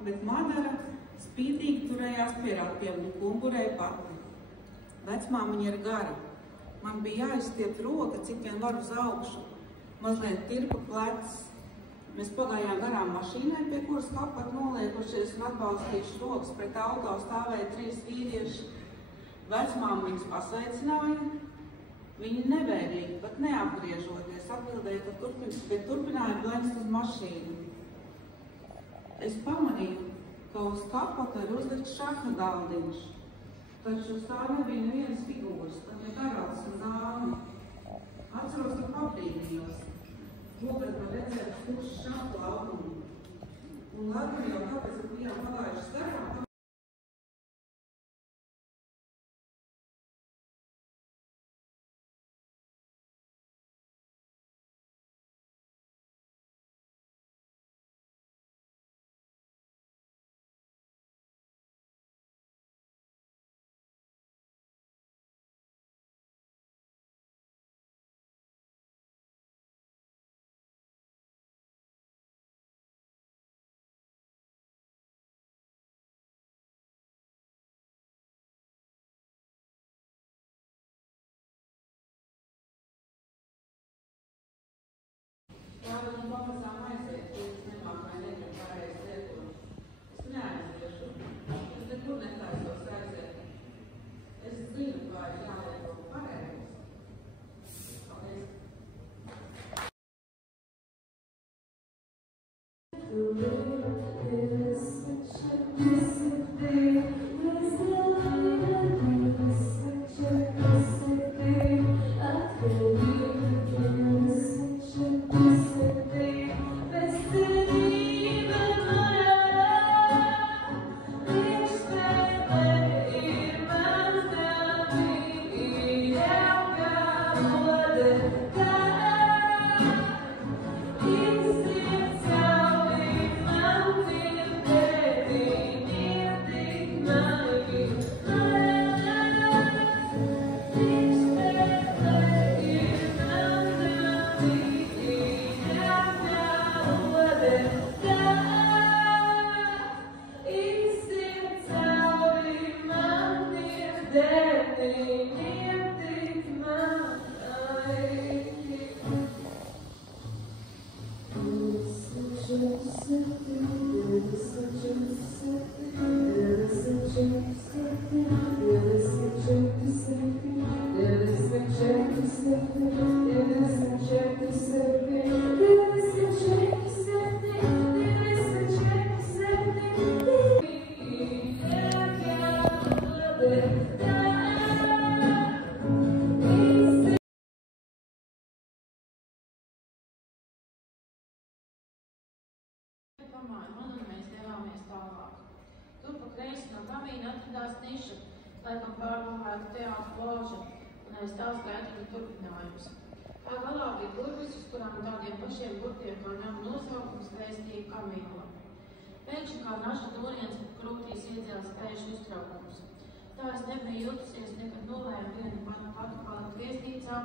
Bet Madara spītīgi turējās pie ratiem un kumburēja pati. Vecmāmiņa ir gara. Man bija jāizstiep roka, cik vien var uz augšu. Mazliet tirpa plecs. Mēs pagājām garām mašīnai, pie kuras kapat noliekušies un atbalstījuši rokas pret auto stāvēja 3 vīrieši. Vecmāma viņus pasveicināja. Viņi nevērīgi, pat neapgriežoties, atbildēja, ka turpināja blenst uz mašīnu. Es pamanīju, ka uz kapota ir uzlikts šaha galdiņš, taču uz tā nebija nevienas figūras, tikai karalis un dāma. Atceros, ka pabrīnījos. Lūdzu, var redzēt puši šādu laukumu. Un laikam jau kāpēc, ka bijām pagājušas garām, Viņi pamazām aiziet, ja es nemāk vai negrib pareizi lietot. Es neaiziešu. Es nekur netaisos aiziet. Es zinu, kā ir jālieto pareizi. Paldies. Tur pa kreisi no kamīna atradās niša, laikam pārdomāta teātra loža, un aiz tās gaita turpinājums. Tā galā bija durvis, uz kurām tādiem pašiem burtiem kā nama nosaukums vēstīja Kamīla. Pēkšņi kā naša doriens krūtīs iedzēla spējuši uztraukums. Tā es nebiju jutusies, nekad nolēmu vienu patu palikt viesnīcā,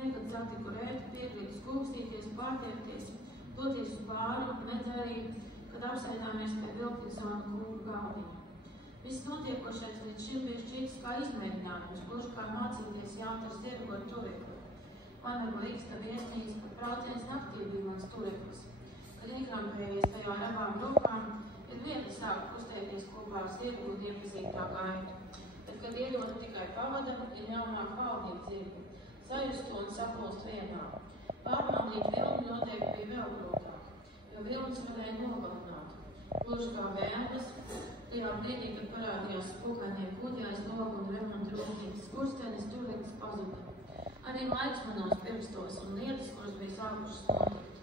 nekad satiku rētu, piekrītu skūpstīties, pārtiekties, doties uz bāru, nedzērīt, kad apsēdāmies pie Vilkinsona kungu galdiņa. Viss notiekošais līdz šim bija šķīts kā izmēģinājums, gluži kā mācīties jautras tirgot turekli. Panago īsta viesnīca, ka brauciens naktī bija mans tureklis. Kad iekrampējies tajā ar abām rokām, ir vieta sāk kustēties kopā ar zirgu un iepazītā gaitu. Bet, kad iedod tikai pavadam, ir jaunāk valdīt zirgu, sajustu un saplūst vienā. Pārvaldīt vilni noteikti bija vēl grūtāk, jo vilnis varēja nogalināt. Gluži kā vēlas, tajā brīdī, kad parādījās spūkainie kuģais, logu un remontu rūpnīcas skurstenis, tureklis pazuda. Arī laiks manos pirkstos un lietas, kuras bija sākušas notikt.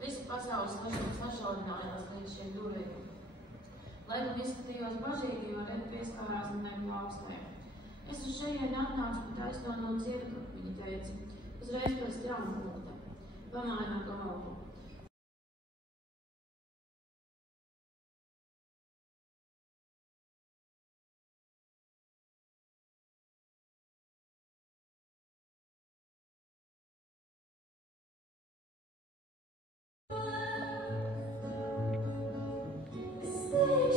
Visa pasaules sašaurinājās līdz šiem durvīm. Lai gan izskatījos bažīgi, jo reti pieskārās manai plauksnē. Es uz šejieni atnācu, bet aizstāvot dzirdu, viņa teica, uzreiz pēc traumpunkta. Pamāju galvu. Stay